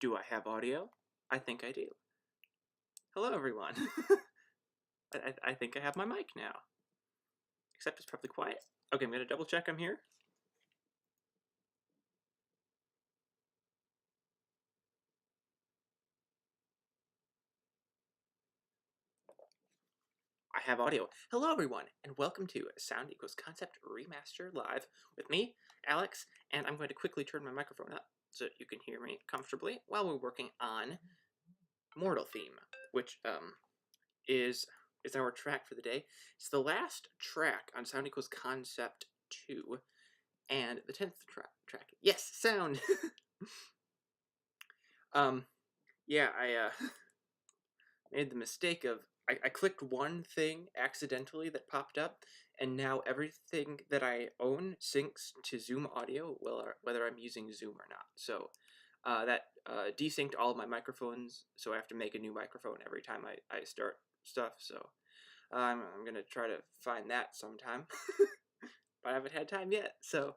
Do I have audio? I think I do. Hello, everyone. I think I have my mic now. Except it's probably quiet. Okay, I'm going to double check I'm here. I have audio. Hello, everyone, and welcome to Sound Equals Concept Remaster Live with me, Alex, and I'm going to quickly turn my microphone up so that you can hear me comfortably while we're working on Mortal Theme, which is our track for the day. It's the last track on Sound Equals Concept 2, and the 10th track. Yes, sound! Yeah, I made the mistake of, I clicked one thing accidentally that popped up, and now everything that I own syncs to Zoom audio, whether I'm using Zoom or not. So that desynced all of my microphones, so I have to make a new microphone every time I start stuff, so I'm going to try to find that sometime, but I haven't had time yet, so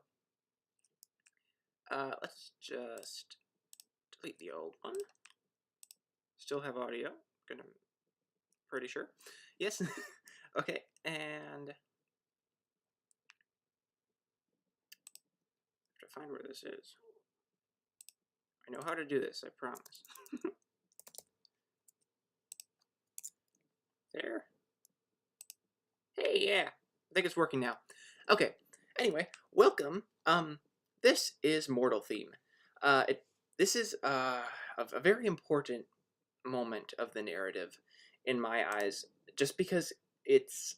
let's just delete the old one. Still have audio, pretty sure. Yes. Okay, and I have to find where this is. I know how to do this, I promise. There. Hey, yeah. I think it's working now. Okay. Anyway, welcome. This is Mortal Theme. This is a very important moment of the narrative in my eyes, just because it's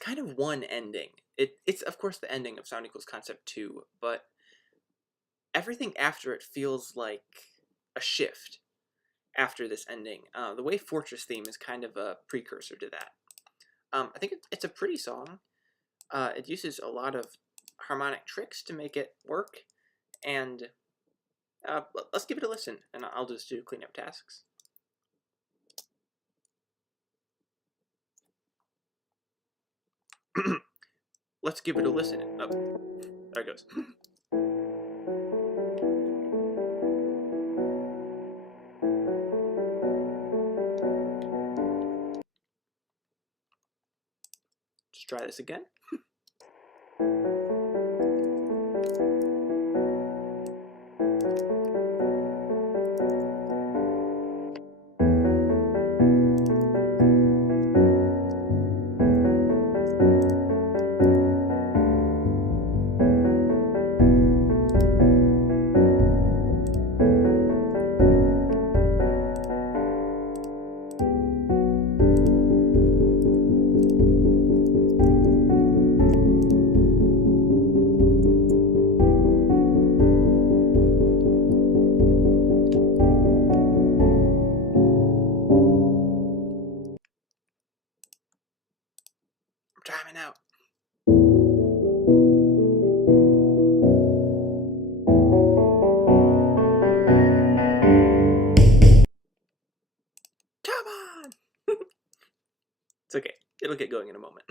kind of one ending. It's of course the ending of Sound Equals Concept 2, but everything after it feels like a shift after this ending. The way Fortress Theme is kind of a precursor to that. I think it's a pretty song. It uses a lot of harmonic tricks to make it work, and let's give it a listen, and I'll just do cleanup tasks. Let's give it a listen. Oh, there it goes. Let's try this again. Timing out. Come on! It's okay. It'll get going in a moment.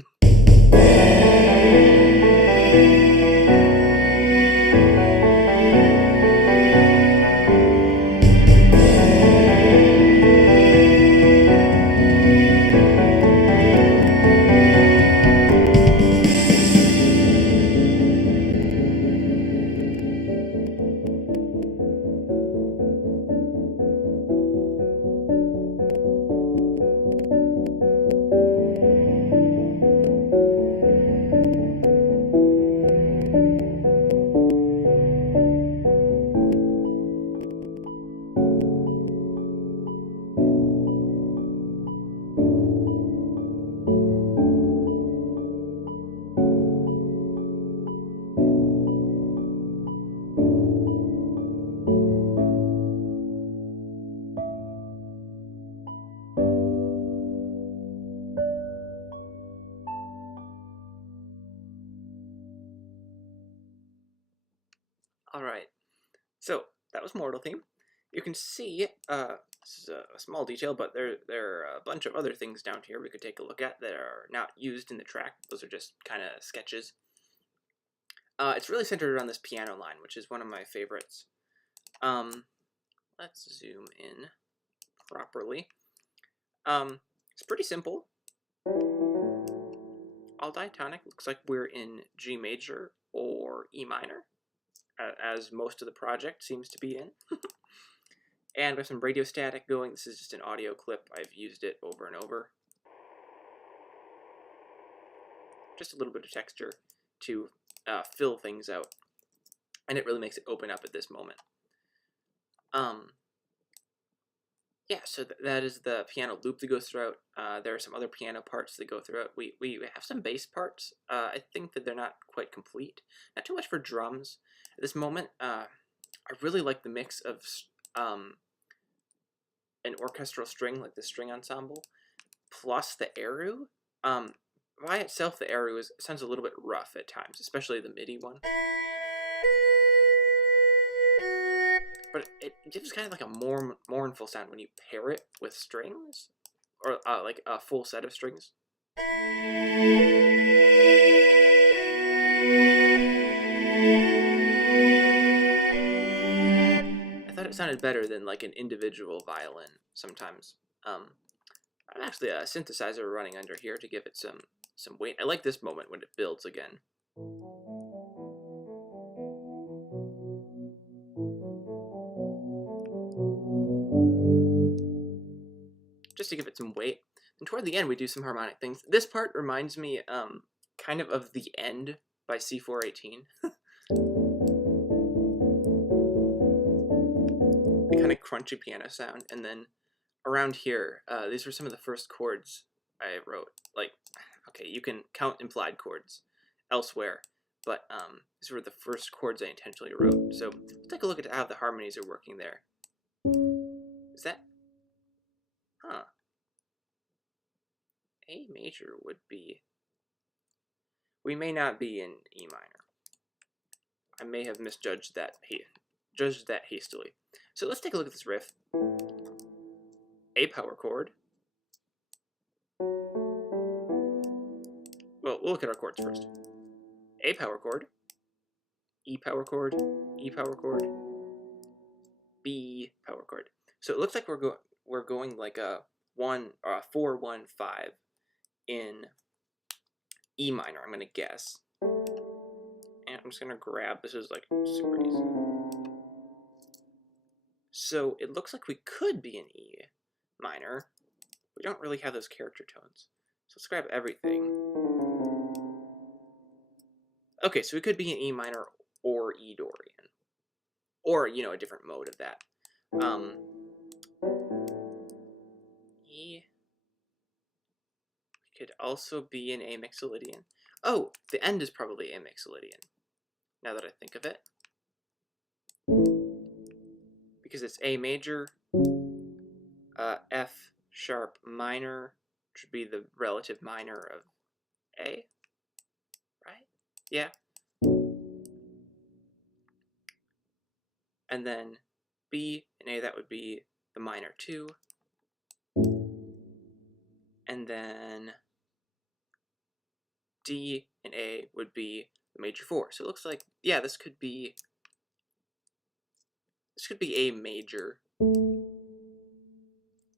Alright, so that was Mortal Theme. You can see, this is a small detail, but there are a bunch of other things down here we could take a look at that are not used in the track. Those are just kind of sketches. It's really centered around this piano line, which is one of my favorites. Let's zoom in properly. It's pretty simple. All diatonic. Looks like we're in G major or E minor, as most of the project seems to be in. And with some radio static going. This is just an audio clip. I've used it over and over. Just a little bit of texture to fill things out. And it really makes it open up at this moment. Yeah, so that is the piano loop that goes throughout. There are some other piano parts that go throughout. We have some bass parts. I think that they're not quite complete. Not too much for drums. At this moment, I really like the mix of an orchestral string, like the string ensemble, plus the eru. By itself, the eru sounds a little bit rough at times, especially the MIDI one. But it gives kind of like a more mournful sound when you pair it with strings, or like a full set of strings. I thought it sounded better than like an individual violin sometimes. I'm actually a synthesizer running under here to give it some weight. I like this moment when it builds again. Just to give it some weight. And toward the end, we do some harmonic things. This part reminds me kind of The End by C418. The kind of crunchy piano sound. And then around here, these were some of the first chords I wrote. Like, okay, you can count implied chords elsewhere, but these were the first chords I intentionally wrote. So let's take a look at how the harmonies are working there. Is that... Huh. A major would be... We may not be in E minor. I may have misjudged that, hastily. So let's take a look at this riff. A power chord. Well, we'll look at our chords first. A power chord. E power chord. E power chord. B power chord. So it looks like we're going like a 4-1-5 in E minor, I'm gonna guess. And I'm just gonna grab, this is like super easy. So it looks like we could be in E minor. We don't really have those character tones. So let's grab everything. Okay, so we could be in E minor or E Dorian. Or, you know, a different mode of that. E. We could also be in A Mixolydian. Oh, the end is probably A Mixolydian, now that I think of it. Because it's A major, F sharp minor, which would be the relative minor of A, right? Yeah. And then B and A, that would be the minor 2. And then D and A would be the major 4. So it looks like, yeah, this could be A major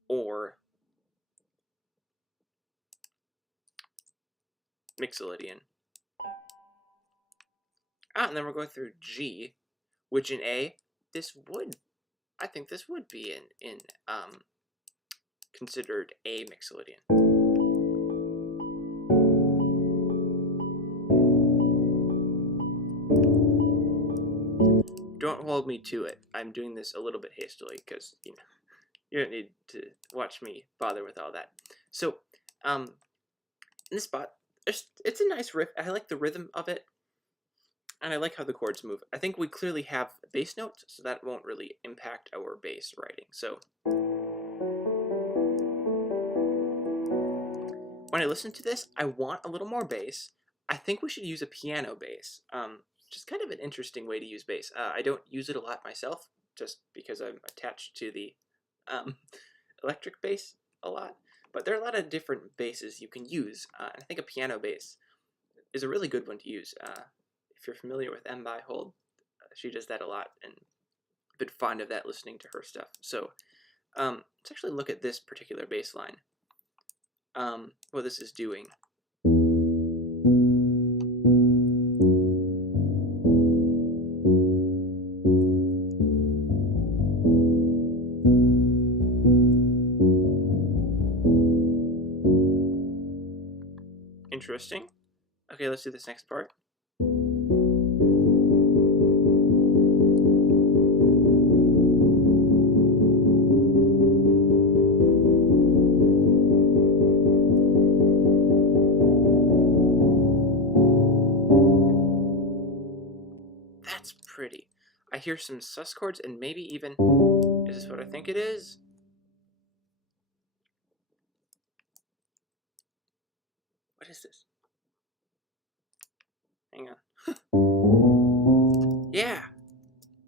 or Mixolydian. And then we're going through G, which in A, I think this would be in considered A Mixolydian. Don't hold me to it. I'm doing this a little bit hastily because, you know, you don't need to watch me bother with all that. So, in this spot, it's a nice riff. I like the rhythm of it, and I like how the chords move. I think we clearly have bass notes, so that won't really impact our bass writing. So, when I listen to this, I want a little more bass. I think we should use a piano bass. Just kind of an interesting way to use bass. I don't use it a lot myself, just because I'm attached to the electric bass a lot. But there are a lot of different basses you can use. And I think a piano bass is a really good one to use. If you're familiar with M. Hold, she does that a lot, and been fond of that listening to her stuff. So let's actually look at this particular bass line. What this is doing. Interesting. Okay, let's do this next part. That's pretty. I hear some sus chords and maybe even... Is this what I think it is? What is this? Hang on. Yeah!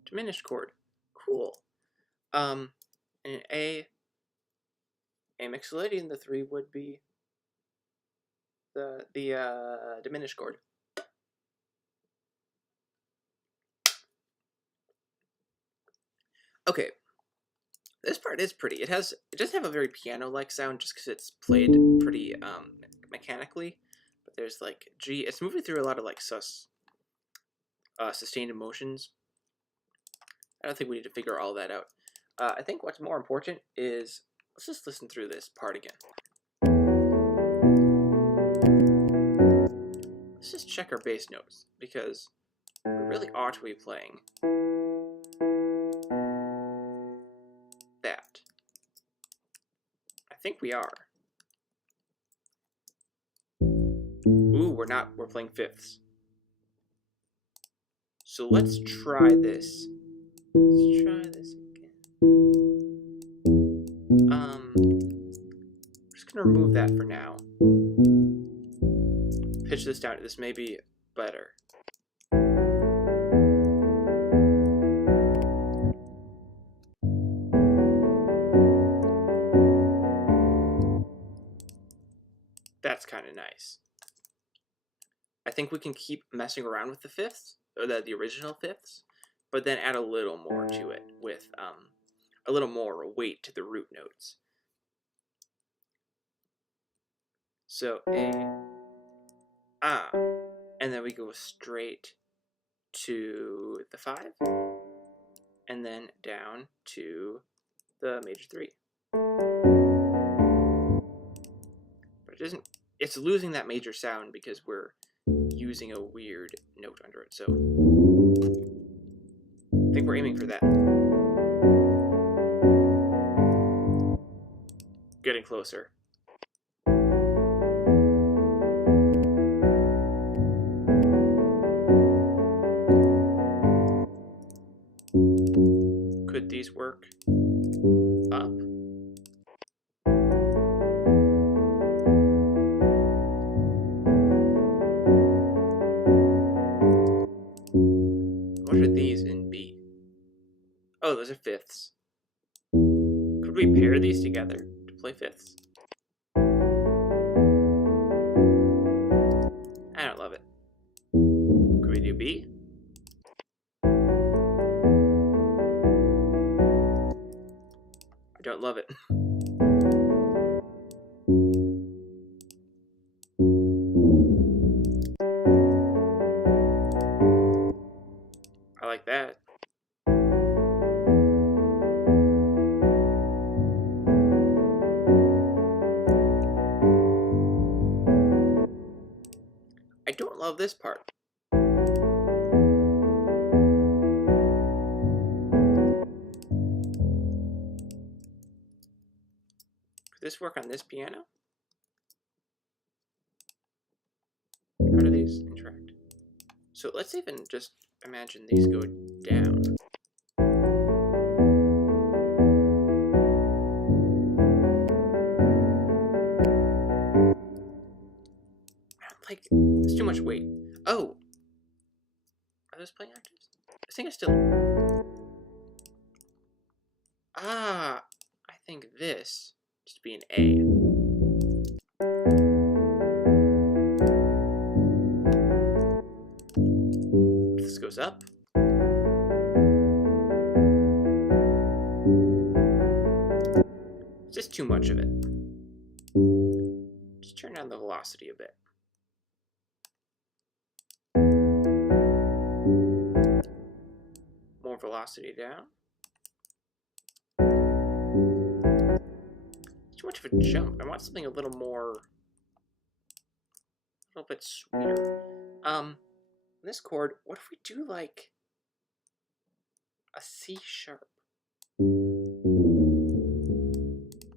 Diminished chord. Cool. And an A mixolydian, the 3 would be the diminished chord. Okay, this part is pretty. It doesn't have a very piano-like sound just because it's played pretty mechanically. But there's like G. It's moving through a lot of like sustained emotions. I don't think we need to figure all that out. I think what's more important is let's just listen through this part again. Let's just check our bass notes because we really ought to be playing that. I think we are. Ooh, we're not. We're playing fifths. So let's try this. Let's try this again. I'm just gonna remove that for now. Pitch this down. This may be better. That's kind of nice. I think we can keep messing around with the fifths, or the original fifths, but then add a little more to it with a little more weight to the root notes. So A, and then we go straight to the 5, and then down to the major 3. But it doesn't. It's losing that major sound because we're using a weird note under it. So I think we're aiming for that. Getting closer. Could these work up? What are these in B? Oh, those are fifths. Could we pair these together to play fifths? I don't love it. Could we do B? I don't love it. I like that. I don't love this part. Could this work on this piano? How do these interact? So let's even just imagine these go down. Like, it's too much weight. Oh! Are those playing octaves? I think it's still... I think this should be an A. This goes up. just too much of it. Just turn down the velocity a bit. More velocity down. Too much of a jump. I want something a little more, a little bit sweeter. This chord, what if we do like a C sharp?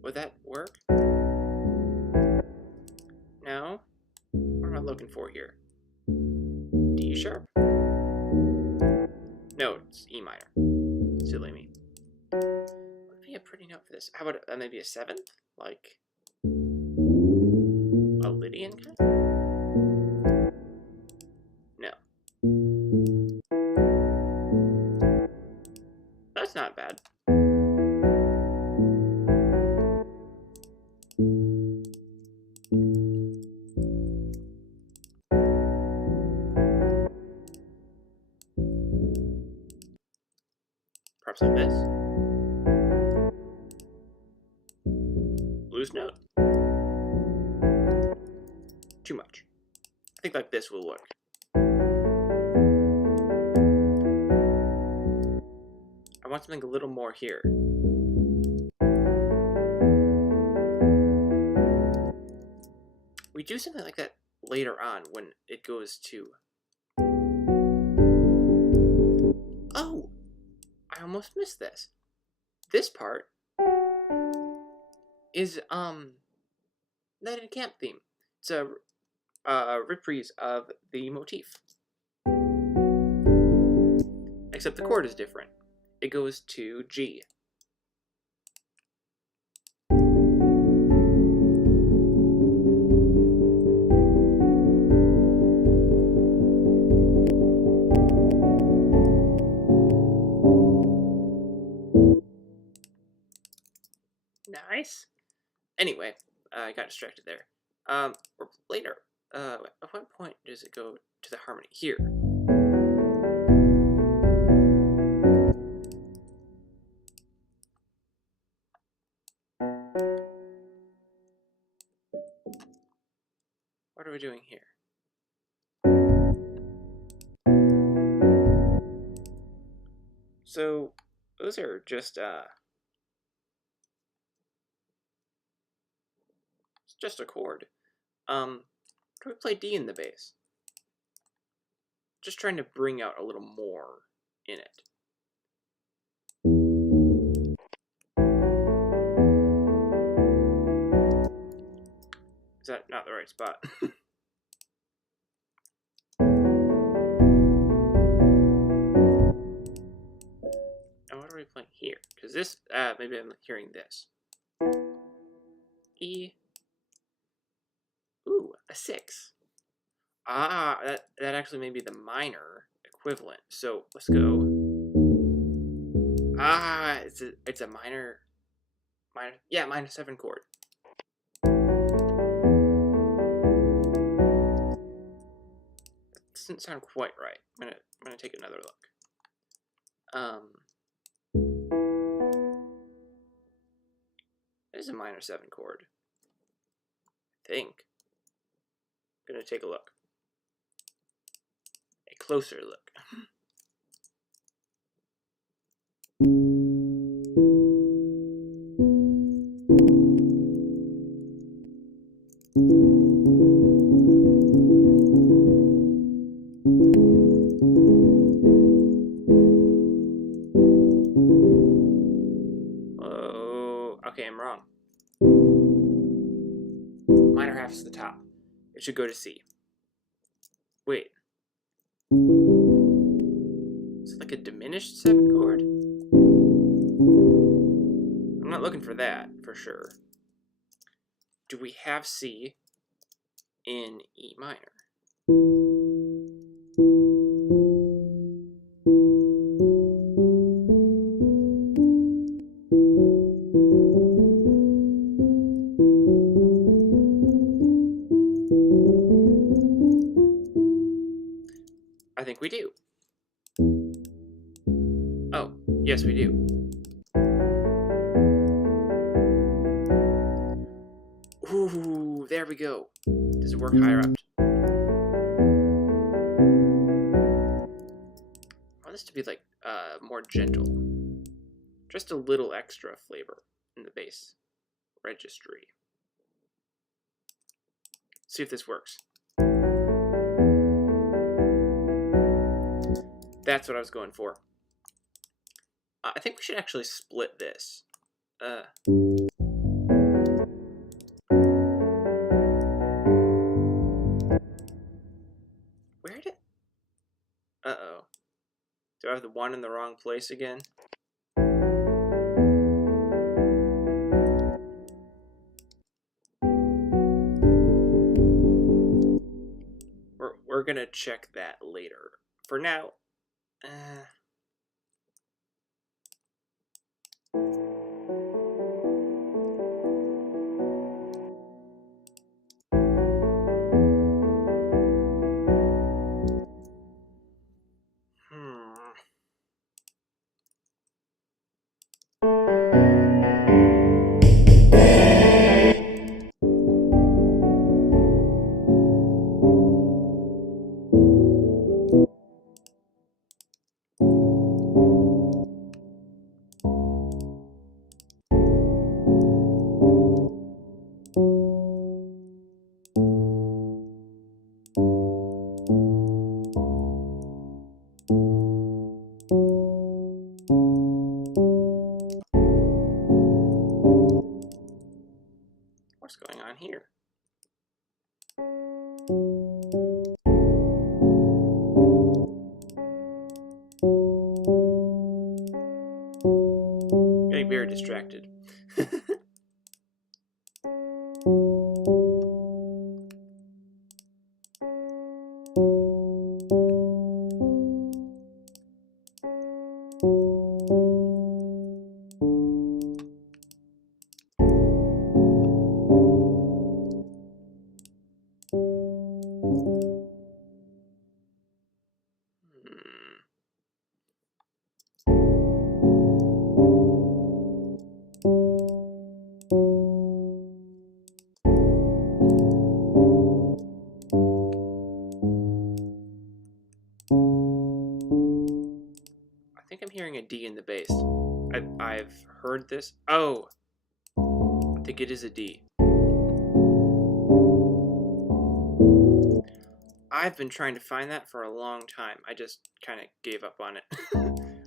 Would that work? No? What am I looking for here? D sharp? No, it's E minor. Silly me. What would be a pretty note for this? How about maybe a seventh? Like a Lydian kind? No. That's not bad. Perhaps like this. Blues note. Too much. I think like this will work. I want something a little more here. We do something like that later on when it goes to... Oh! I almost missed this. This part is, Night in Camp theme. It's a reprise of the motif. Except the chord is different. It goes to G. Nice. Anyway, I got distracted there. Or later. At what point does it go to the harmony? Here. What are we doing here? So, those are just, it's just a chord. Can we play D in the bass? Just trying to bring out a little more in it. Is that not the right spot? And what are we playing here? Because this, maybe I'm hearing this. E. Ooh, a 6. Ah, that actually may be the minor equivalent. So let's go. Ah, it's a minor, yeah, minor 7 chord. That doesn't sound quite right. I'm gonna take another look. It is a minor 7 chord. I think. I'm gonna take a look. A closer look. Oh, okay, I'm wrong. Minor half is the top. It should go to C. Wait. Is it like a diminished 7 chord? I'm not looking for that, for sure. Do we have C in E minor? I think we do. Oh, yes we do. we go. Does it work higher up? I want this to be like more gentle. Just a little extra flavor in the bass registry. See if this works. That's what I was going for. I think we should actually split this. Where did... Uh-oh. Do I have the one in the wrong place again? We're gonna check that later. For now, what's going on here? Getting very distracted. I think I'm hearing a D in the bass. I've heard this. Oh, I think it is a D. I've been trying to find that for a long time. I just kind of gave up on it.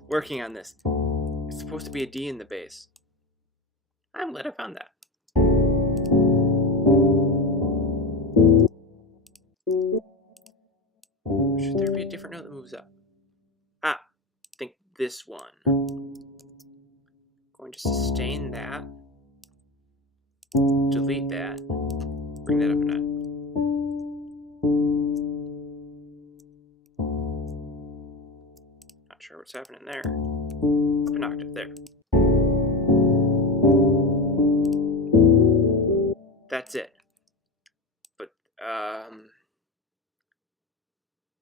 Working on this. It's supposed to be a D in the bass. I'm glad I found that. Should there be a different note that moves up? Ah, I think this one. Going to sustain that. Delete that. Bring that up a notch. Not sure what's happening there. Up an octave there. That's it. But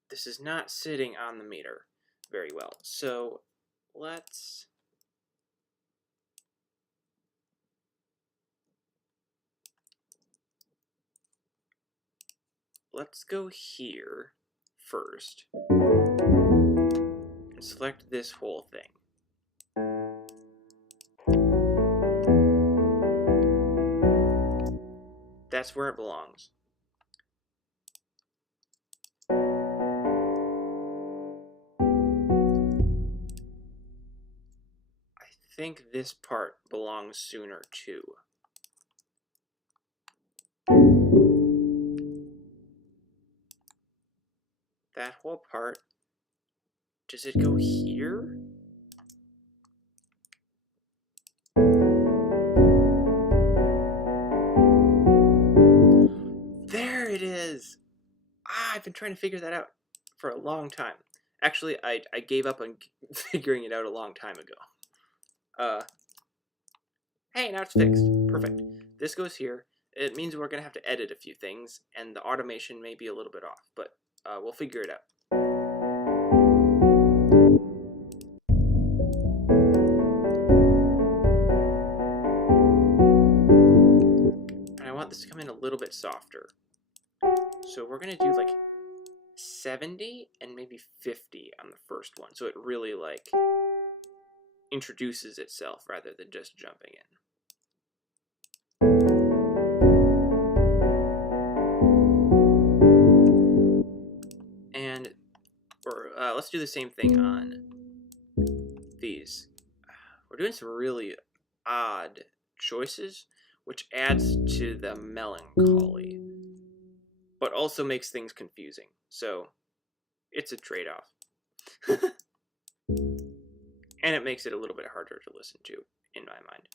this is not sitting on the meter very well. So let's go here first and select this whole thing. That's where it belongs. I think this part belongs sooner too. That whole part, does it go here? There it is! I've been trying to figure that out for a long time. Actually, I gave up on figuring it out a long time ago. Hey, now it's fixed. Perfect. This goes here. It means we're going to have to edit a few things, and the automation may be a little bit off, but we'll figure it out. And I want this to come in a little bit softer. So we're gonna do like 70 and maybe 50 on the first one, so it really like introduces itself rather than just jumping in. And let's do the same thing on these. We're doing some really odd choices, which adds to the melancholy, but also makes things confusing. So it's a trade-off. And it makes it a little bit harder to listen to, in my mind.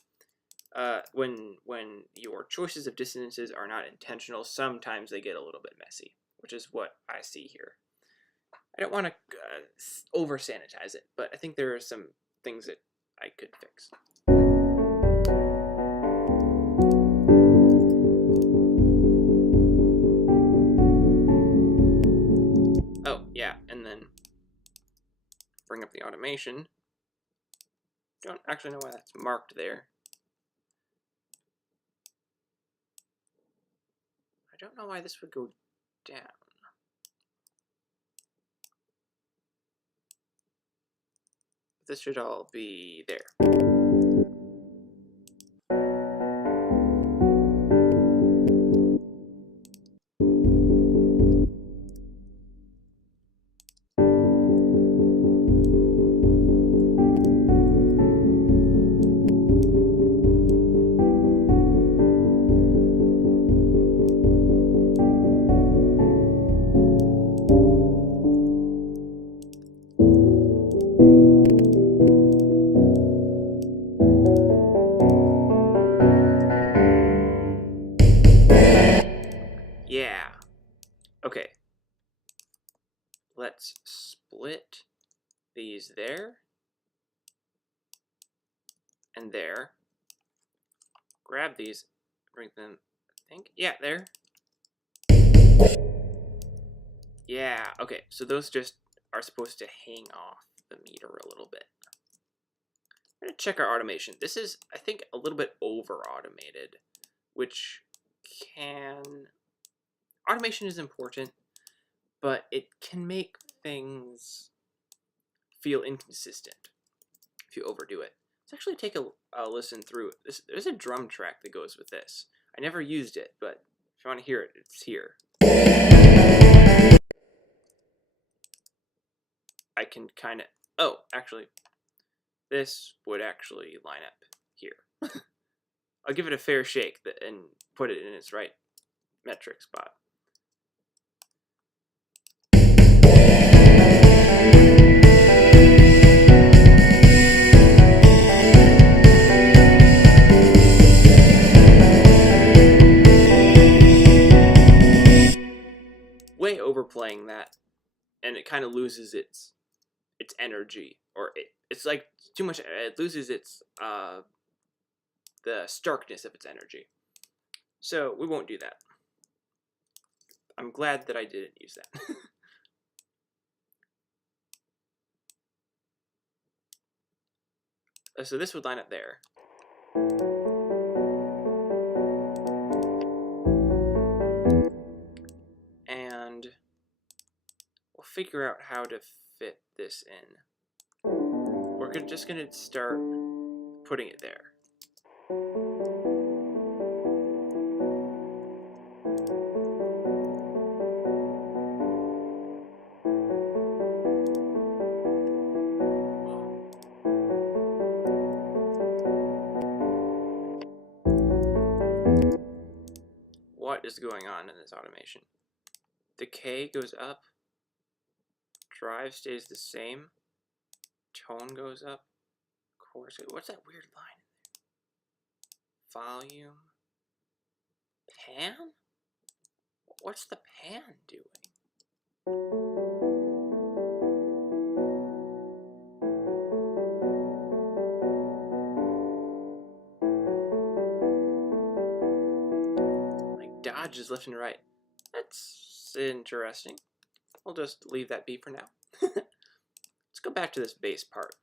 When your choices of dissonances are not intentional, sometimes they get a little bit messy, which is what I see here. I don't want to over-sanitize it, but I think there are some things that I could fix. Oh, yeah, and then bring up the automation. Don't actually know why that's marked there. I don't know why this would go down. This should all be there. Yeah. Okay. Let's split these there and there. Grab these, bring them, I think, yeah, there. Yeah, okay, so those just are supposed to hang off the meter a little bit. I'm gonna check our automation. This is, I think, a little bit over-automated, which can... Automation is important, but it can make things feel inconsistent if you overdo it. Let's actually take a listen through. There's a drum track that goes with this. I never used it, but if you want to hear it, it's here. I can kind of... Oh, actually, this would actually line up here. I'll give it a fair shake and put it in its right metric spot. Way overplaying that, and it kind of loses its energy, or it's like too much. It loses its the starkness of its energy. So we won't do that. I'm glad that I didn't use that. So this would line up there. And we'll figure out how to fit this in. We're just going to start putting it there. What is going on in this automation? Decay goes up, drive stays the same, tone goes up, chorus. What's that weird line in there? Volume, pan? What's the pan doing? Like dodges left and right. That's interesting. We'll just leave that be for now. Let's go back to this bass part,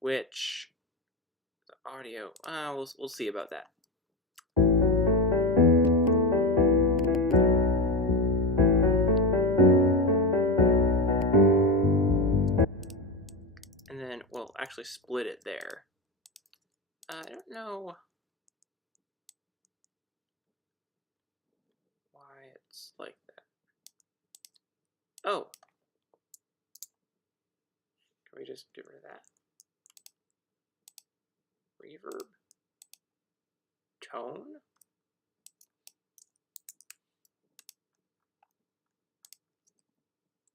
which the audio. We'll see about that. actually split it there. I don't know why it's like that. Oh. Can we just get rid of that? Reverb. Tone.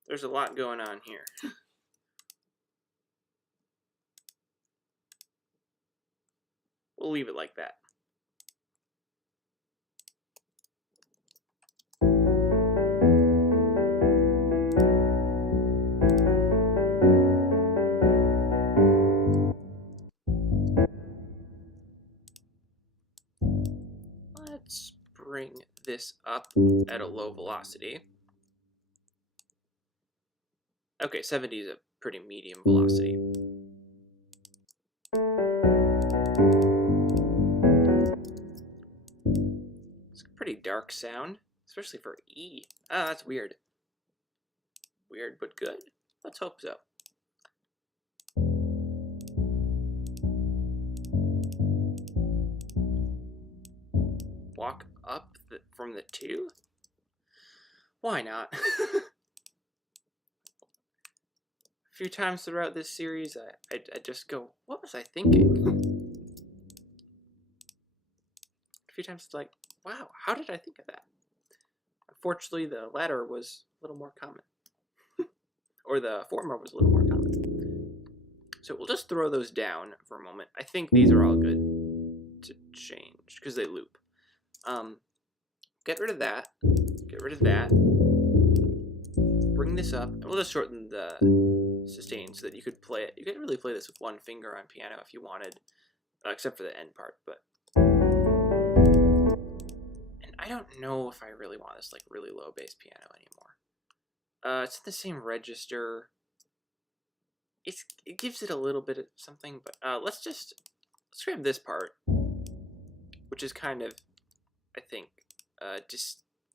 There's a lot going on here. We'll leave it like that. Let's bring this up at a low velocity. Okay, 70 is a pretty medium velocity. It's a pretty dark sound, especially for E. Ah, that's weird. Weird, but good. Let's hope so. Walk up from the 2? Why not? A few times throughout this series, I just go, what was I thinking? A few times it's like, wow, how did I think of that? Unfortunately, the latter was a little more common. Or the former was a little more common. So we'll just throw those down for a moment. I think these are all good to change, because they loop. Get rid of that. Get rid of that. Bring this up. And we'll just shorten the sustain so that you could play it. You could really play this with one finger on piano if you wanted, except for the end part. But and I don't know if I really want this like really low bass piano anymore. It's in the same register. It gives it a little bit of something, but let's grab this part, which is kind of, I think,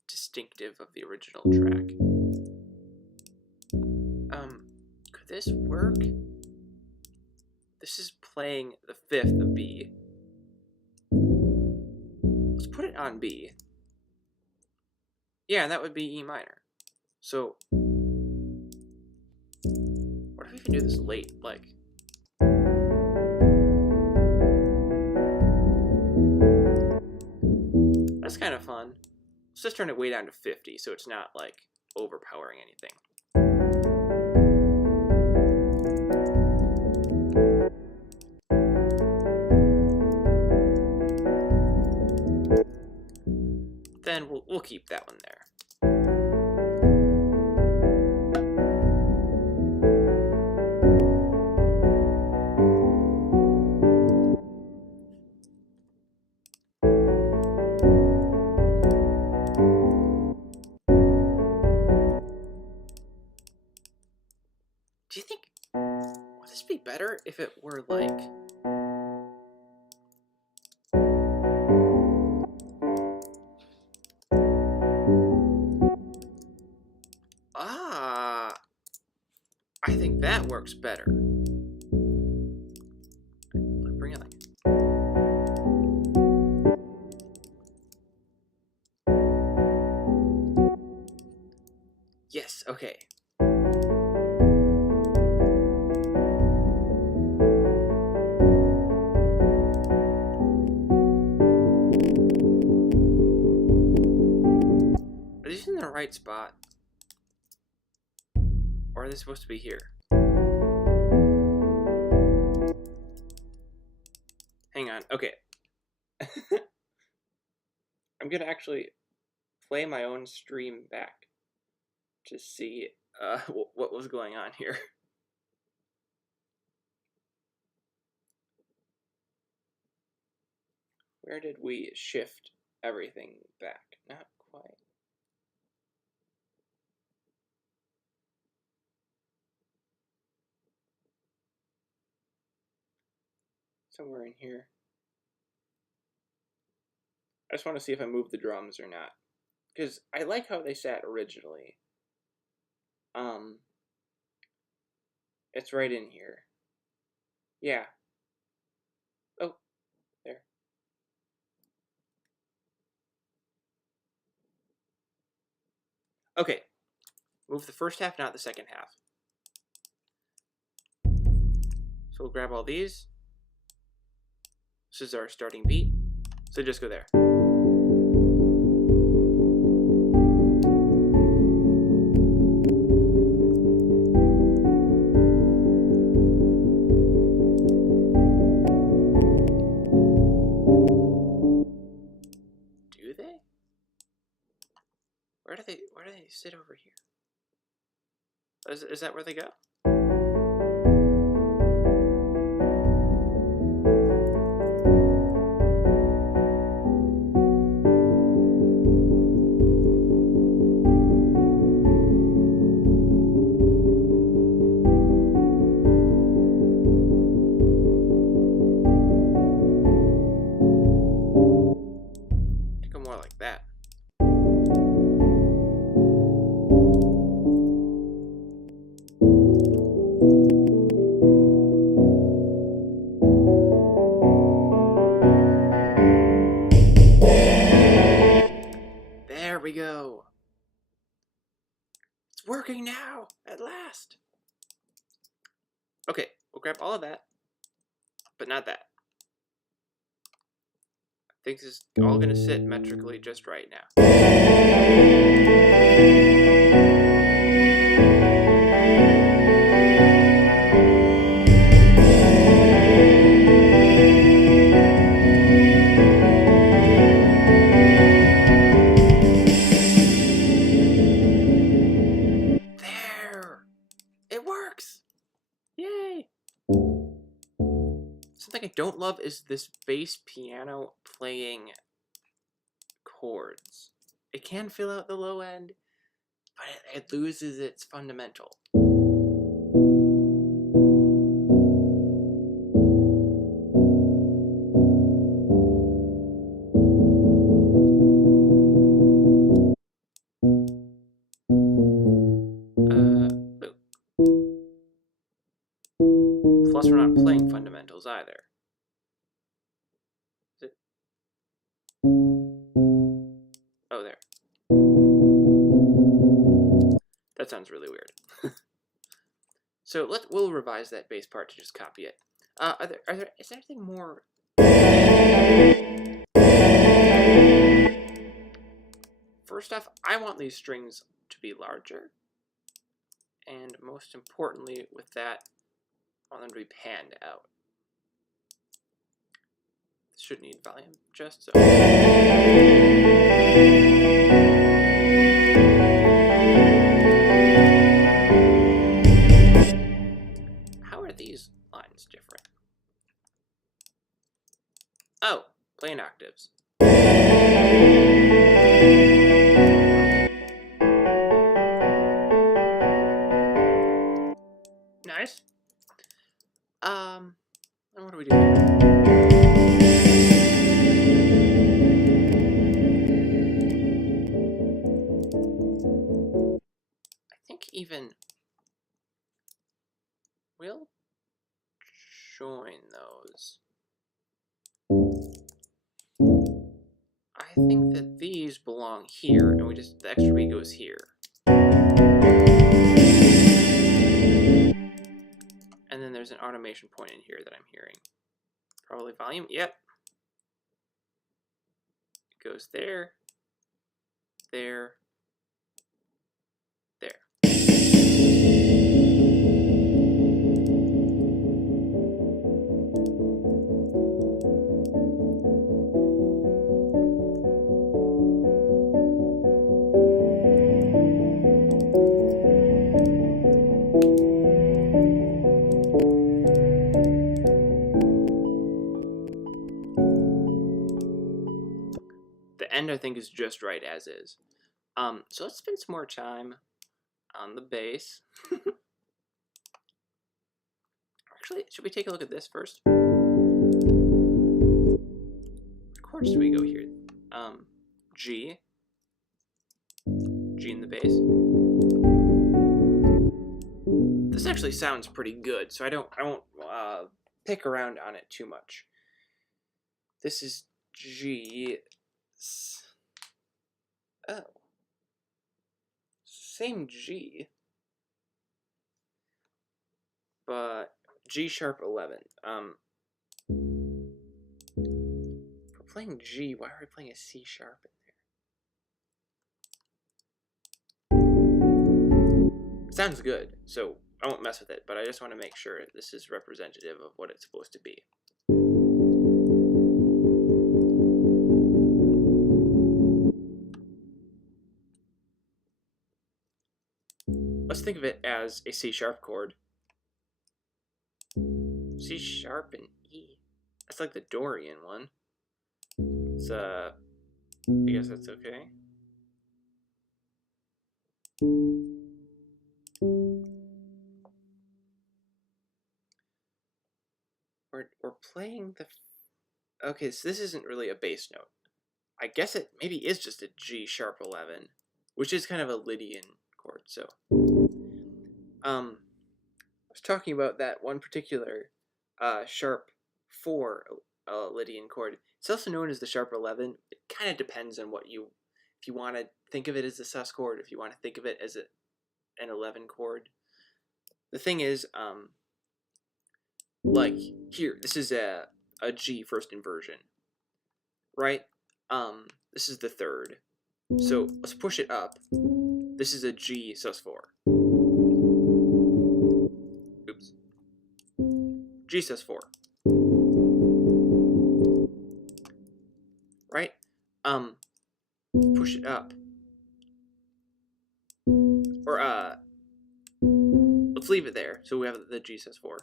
distinctive of the original track. Could this work? This is playing the 5th of B. Let's put it on B. Yeah, and that would be E minor. So, what if we can do this late, like... That's kind of fun. Let's just turn it way down to 50, so it's not, like, overpowering anything. Then we'll keep that one there. Do you think, would this be better if it were like... I think that works better. Bring it like... Yes, okay. Are these in the right spot? Or are they supposed to be here? Hang on, okay. I'm gonna actually play my own stream back to see what was going on here. Where did we shift everything back? Not quite. Somewhere in here. I just want to see if I move the drums or not. Because I like how they sat originally. It's right in here. Yeah. Oh, there. Okay. Move the first half, not the second half. So we'll grab all these. This is our starting beat. So just go there. Do they? Where do they sit over here? Is that where they go? To go more like that. There we go. It's working now, at last. Okay, we'll grab all of that, but not that. I think this is all going to sit metrically just right now. Yay! Something I don't love is this bass piano playing chords. It can fill out the low end, but it loses its fundamental. Plus, we're not playing fundamentals either. Is it? Oh, there. That sounds really weird. So we'll revise that bass part to just is there anything more? First off, I want these strings to be larger. And most importantly, with that, I want them to be panned out. This should need volume, just so. How are these lines different? Oh, plain octaves. Nice. And what do we do here? I think even we'll join those. I think that these belong here, and the extra beat goes here. And then there's an automation point in here that I'm hearing. Probably volume, yep. It goes there, there, there. The end, I think, is just right as is. So let's spend some more time on the bass. Actually, should we take a look at this first? What chords do we go here? G. G in the bass. This actually sounds pretty good, so I won't pick around on it too much. This is G. Oh. Same G. But G sharp 11. If we're playing G, why are we playing a C sharp in there? Sounds good, so I won't mess with it, but I just want to make sure this is representative of what it's supposed to be. Let's think of it as a C sharp chord. C sharp and E. That's like the Dorian one. It's I guess that's okay. We're playing the... Okay, so this isn't really a bass note. I guess it maybe is just a G sharp 11, which is kind of a Lydian chord, so... I was talking about that one particular sharp 4 Lydian chord. It's also known as the sharp 11. It kind of depends on what you... If you want to think of it as a sus chord, if you want to think of it as an 11 chord. The thing is, like, here, this is a G first inversion, right? This is the third. So, let's push it up. This is a G sus 4. Oops. G sus 4. Right? Push it up. Or, let's leave it there. So we have the G sus 4.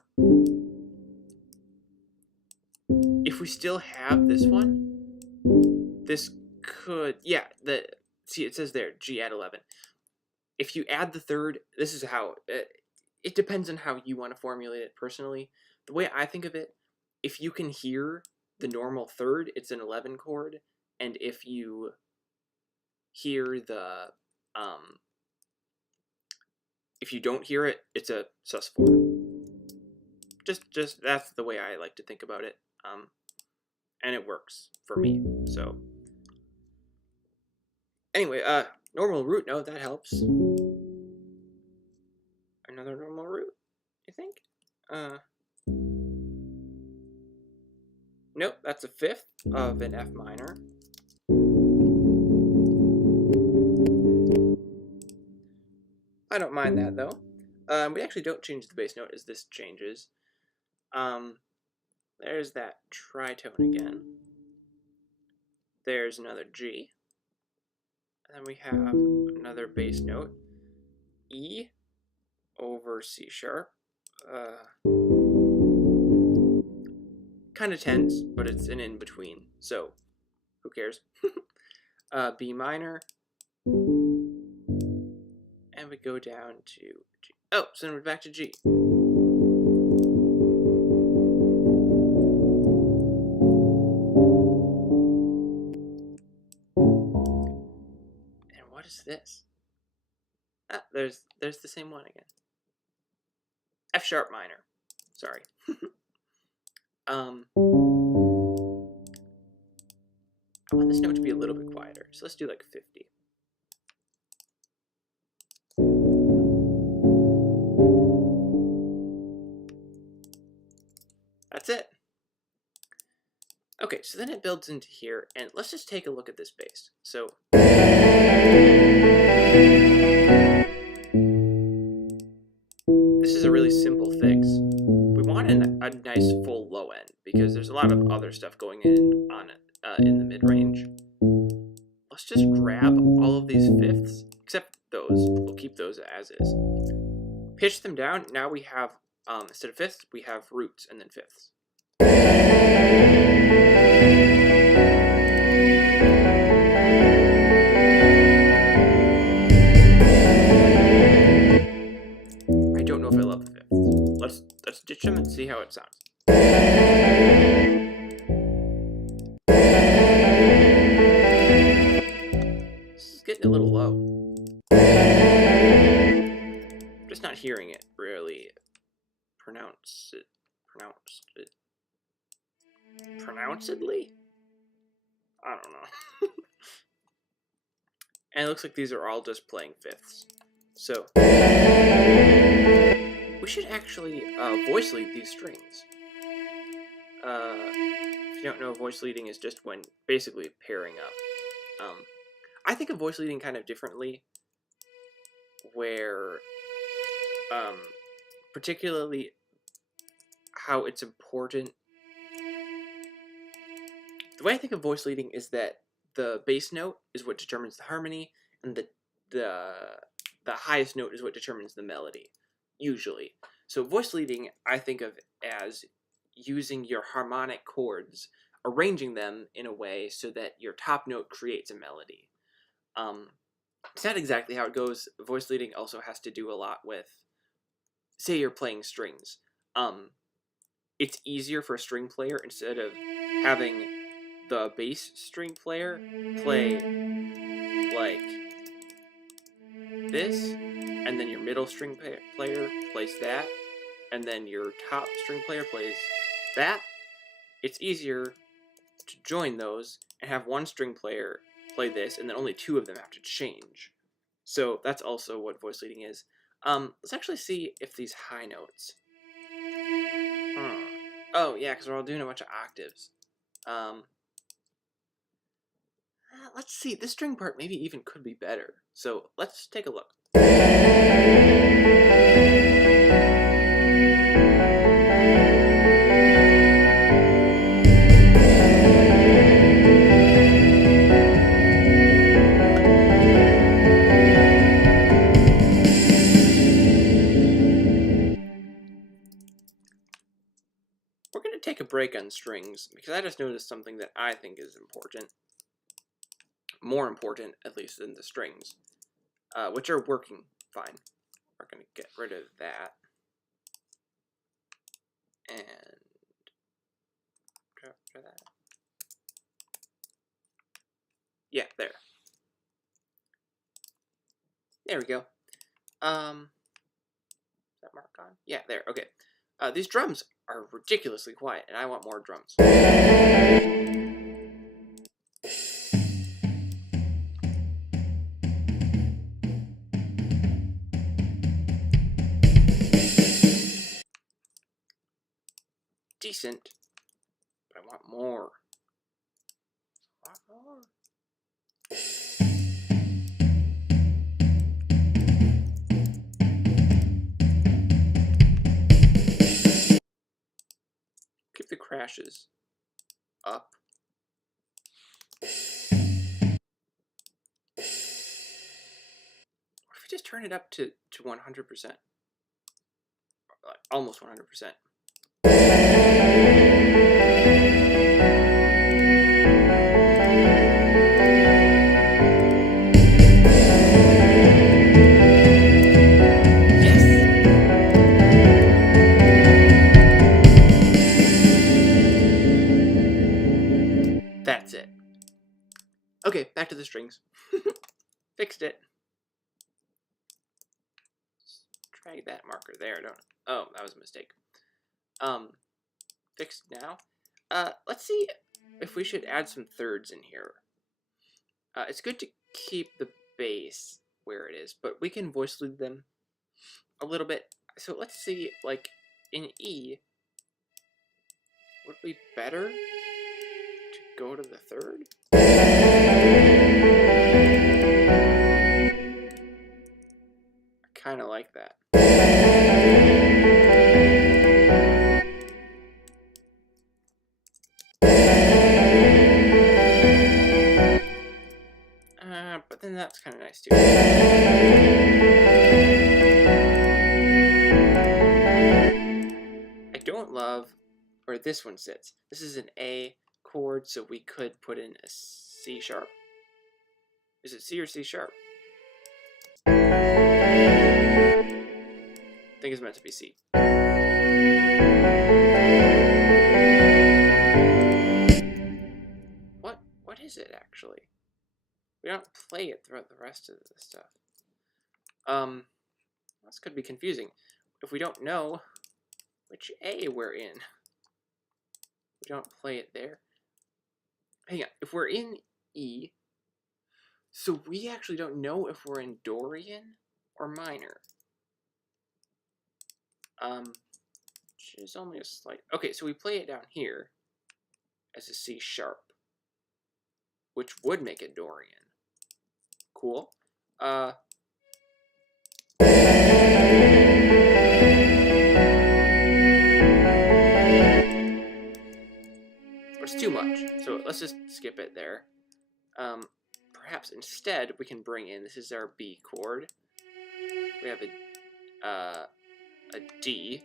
If we still have this one, this could, yeah, see, it says there, G add 11. If you add the third, this is how, it depends on how you want to formulate it personally. The way I think of it, if you can hear the normal third, it's an 11 chord, and if you hear the, if you don't hear it, it's a sus 4. Just that's the way I like to think about it, and it works for me, so. Anyway, normal root note, that helps. Another normal root, you think? Nope, that's a fifth of an F minor. I don't mind that, though. We actually don't change the bass note as this changes. There's that tritone again. There's another G. And then we have another bass note. E over C sharp. Kind of tense, but it's an in-between, so who cares? B minor. And we go down to G. Oh, so then we're back to G. And what is this? Ah, there's the same one again. F sharp minor. Sorry. I want this note to be a little bit quieter, so let's do like 50. That's it. Okay, so then it builds into here, and let's just take a look at this bass. So this is a really simple fix. We want a nice full low end because there's a lot of other stuff going in on it in the mid range. Let's just grab all of these fifths, except those. We'll keep those as is. Pitch them down. Now we have instead of fifths, we have roots and then fifths. I don't know if I love the fifths. Let's ditch them and see how it sounds. This is getting a little low. I'm just not hearing it really pronouncedly? I don't know. And it looks like these are all just playing fifths. So we should actually voice lead these strings. If you don't know, voice leading is just when basically pairing up. I think of voice leading kind of differently, where particularly how it's important. The way I think of voice leading is that the bass note is what determines the harmony, and the highest note is what determines the melody, usually. So voice leading, I think of as using your harmonic chords, arranging them in a way so that your top note creates a melody. It's not exactly how it goes. Voice leading also has to do a lot with, say you're playing strings. It's easier for a string player, instead of having the bass string player play like this, and then your middle string player plays that, and then your top string player plays that. It's easier to join those and have one string player play this, and then only two of them have to change. So that's also what voice leading is. Let's actually see if these high notes. Oh yeah, because we're all doing a bunch of octaves. Let's see. This string part maybe even could be better. So let's take a look. We're going to take a break on strings, because I just noticed something that I think is important. More important, at least, than the strings, which are working fine. We're going to get rid of that. And try that. Yeah, there. There we go. Is that mark on? Yeah, there. Okay. These drums are ridiculously quiet, and I want more drums. Decent, but I want more. Keep the crashes up. What if we just turn it up to 100%? Like almost 100%. That's it. Okay, back to the strings. Fixed it. Drag that marker there, don't I? Oh, that was a mistake. Fixed now. Let's see if we should add some thirds in here. It's good to keep the bass where it is, but we can voice lead them a little bit. So let's see, like, in E, would it be better to go to the third? I kind of like that. But then that's kind of nice too. I don't love where this one sits. This is an A chord, so we could put in a C sharp. Is it C or C sharp? I think it's meant to be C. What is it actually? We don't play it throughout the rest of the stuff. This could be confusing. If we don't know which A we're in. We don't play it there. Hang on, if we're in E, so we actually don't know if we're in Dorian or minor. Which is only a slight... Okay, so we play it down here as a C sharp, which would make it Dorian. Cool. But it's too much, so let's just skip it there. Perhaps instead we can bring in, this is our B chord. We have a D.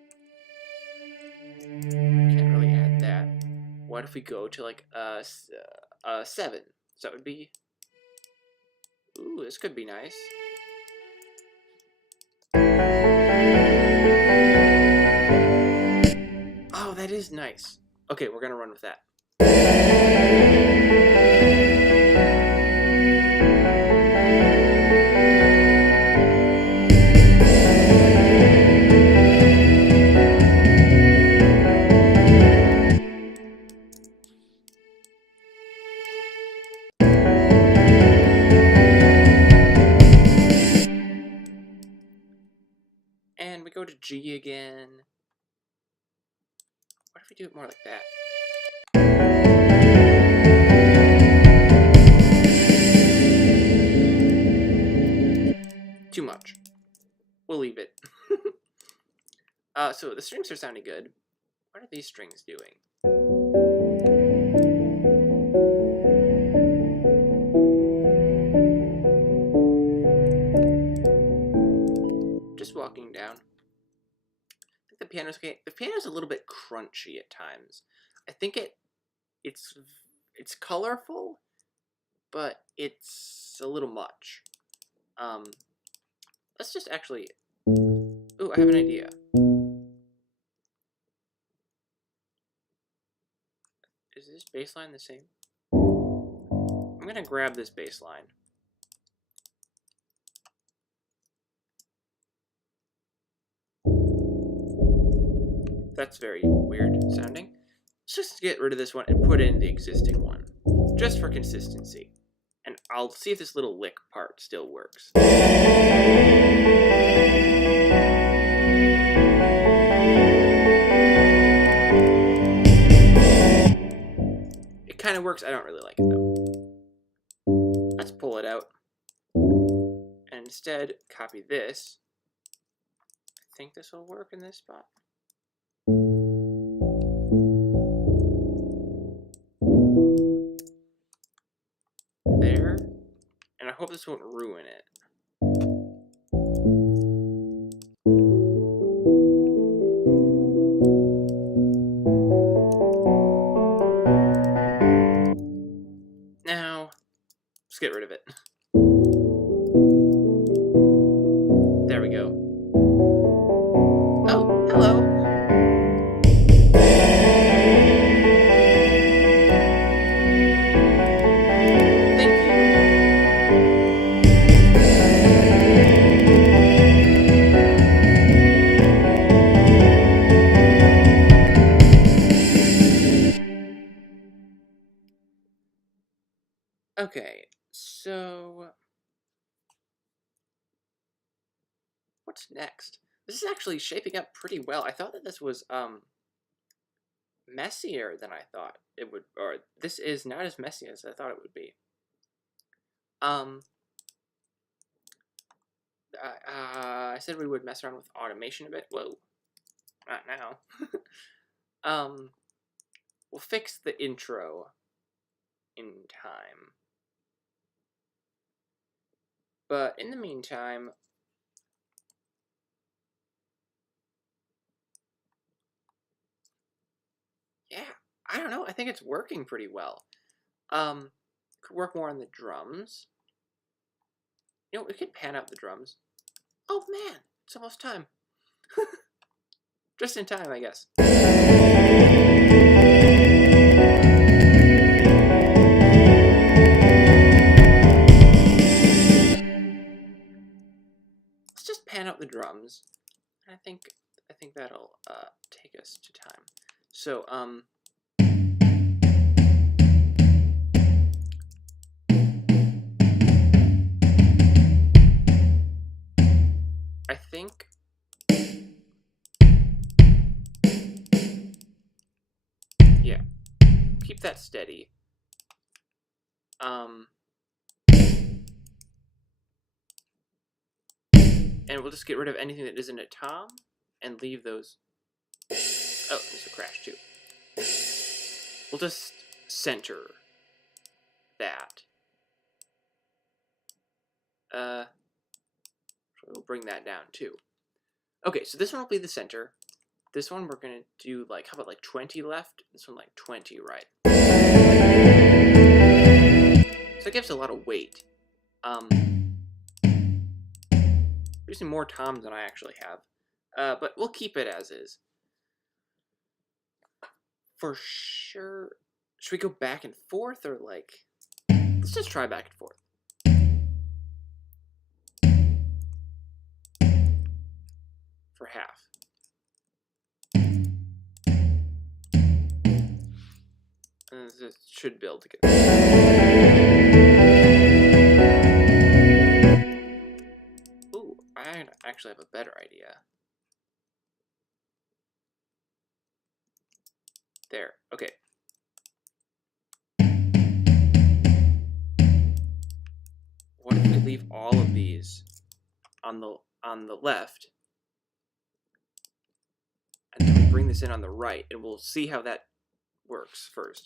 Can't really add that. What if we go to like a 7? So that would be... Ooh, this could be nice. Oh, that is nice. Okay, we're gonna run with that. And we go to G again. What if we do it more like that? Too much. We'll leave it. So the strings are sounding good. What are these strings doing? Just walking down. I think the piano's okay. The piano's a little bit crunchy at times. I think it's colorful, but it's a little much. Let's just actually... Ooh, I have an idea. Is this bass line the same? I'm gonna grab this bass line. That's very weird sounding. Let's just get rid of this one and put in the existing one, just for consistency. And I'll see if this little lick part still works. It kind of works. I don't really like it though. Let's pull it out. And instead, copy this. I think this will work in this spot. There. And I hope this won't ruin it. Now, let's get rid of it. There we go. Oh, hello. Okay, so what's next? This is actually shaping up pretty well. I thought that this was messier than I thought it would, or this is not as messy as I thought it would be. I said we would mess around with automation a bit. Whoa, not now. We'll fix the intro in time. But in the meantime, yeah, I don't know. I think it's working pretty well. Could work more on the drums. You know, we could pan out the drums. Oh man, it's almost time. Just in time, I guess. Pan out the drums. I think I think that'll take us to time. So, I think yeah, keep that steady. And we'll just get rid of anything that isn't a tom and leave those. Oh, there's a crash too. We'll just center that. We'll bring that down too. Okay, so this one will be the center. This one we're gonna do like, how about like 20 left? This one like 20 right. So it gives a lot of weight. Using more toms than I actually have. But we'll keep it as is. For sure. Should we go back and forth or like... Let's just try back and forth. For half. And this should build together. Ooh, I actually have a better idea. There, okay. What if we leave all of these on the left, and then we bring this in on the right, and we'll see how that works first.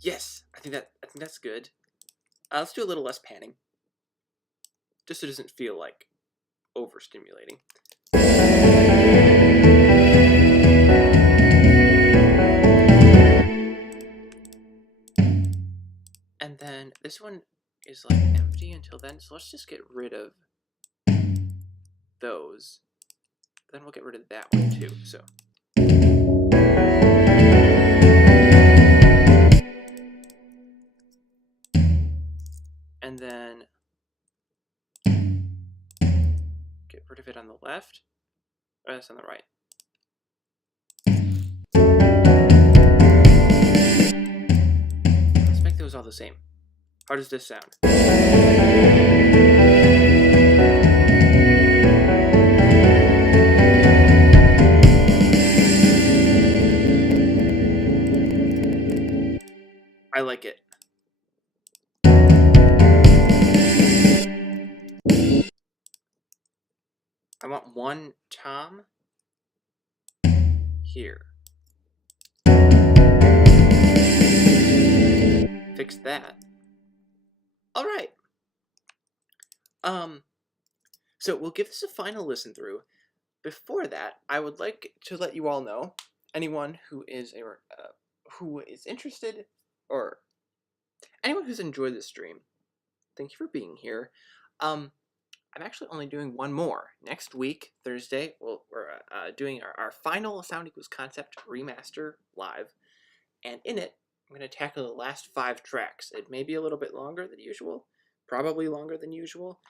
Yes, I think that's good. Let's do a little less panning, just so it doesn't feel like overstimulating. And then this one is like empty until then, so let's just get rid of those. Then we'll get rid of that one too, so. And then get rid of it on the left, or that's on the right. Let's make those all the same. How does this sound? I like it. I want one tom here. Fix that. All right. So we'll give this a final listen through. Before that, I would like to let you all know, anyone who is interested, or anyone who's enjoyed this stream, thank you for being here. I'm actually only doing one more. Next week, Thursday, we're doing our final Sound Equals Concept Remaster live, and in it, I'm going to tackle the last 5 tracks. It may be a little bit longer than usual, probably longer than usual.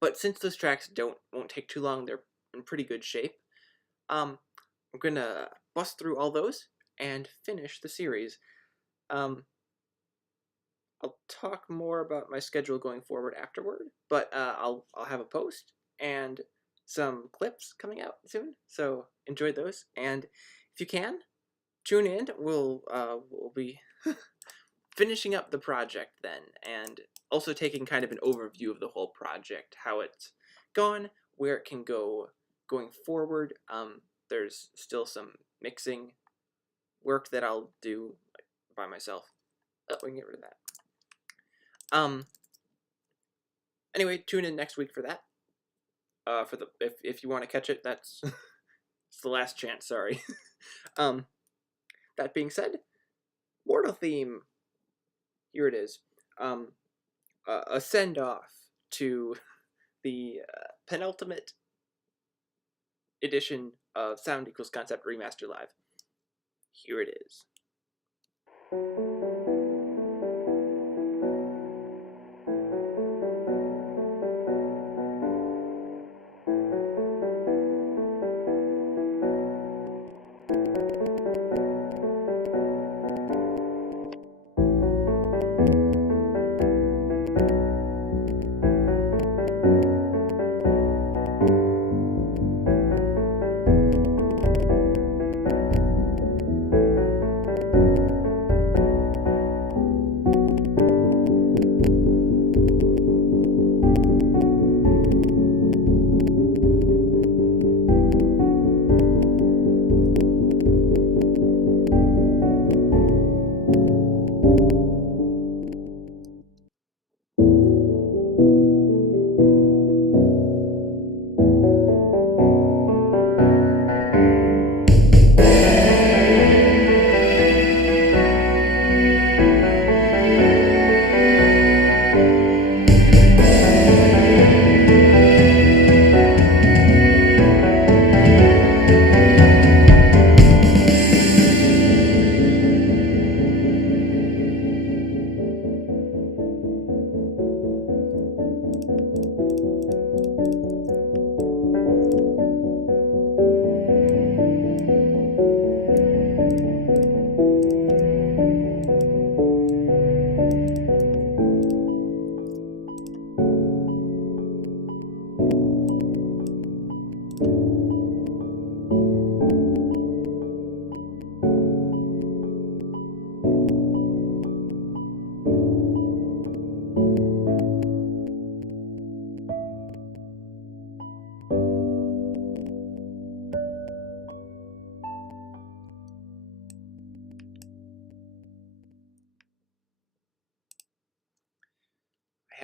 But since those tracks won't take too long, they're in pretty good shape. I'm gonna bust through all those and finish the series. I'll talk more about my schedule going forward afterward, but I'll have a post and some clips coming out soon, so enjoy those. And if you can, tune in. We'll be finishing up the project then, and also taking kind of an overview of the whole project, how it's gone, where it can go going forward. There's still some mixing work that I'll do by myself. Oh, we can get rid of that. Anyway, tune in next week for that. For the if you want to catch it, that's it's the last chance. Sorry. That being said, Mortal theme. Here it is. A send off to the penultimate edition of Sound Equals Concept Remaster Live. Here it is. I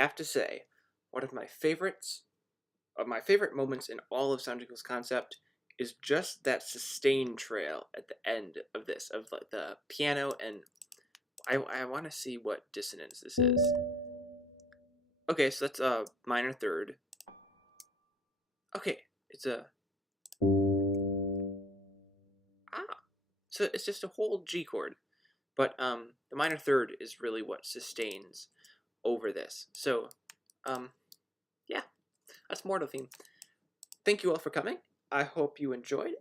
have to say, one of my favorites, my favorite moments in all of Sound Jingle's concept is just that sustain trail at the end of this, of like the piano, and I want to see what dissonance this is. Okay, so that's a minor third. Okay, it's a so it's just a whole G chord, but the minor third is really what sustains over this. So yeah, that's more the theme. Thank you all for coming. I hope you enjoyed.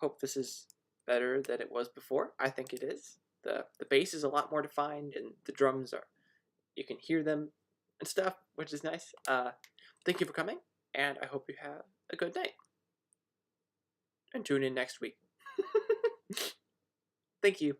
Hope this is better than it was before. I think it is. The bass is a lot more defined, and the drums are, you can hear them and stuff, which is nice. Thank you for coming, and I hope you have a good night. And tune in next week. Thank you.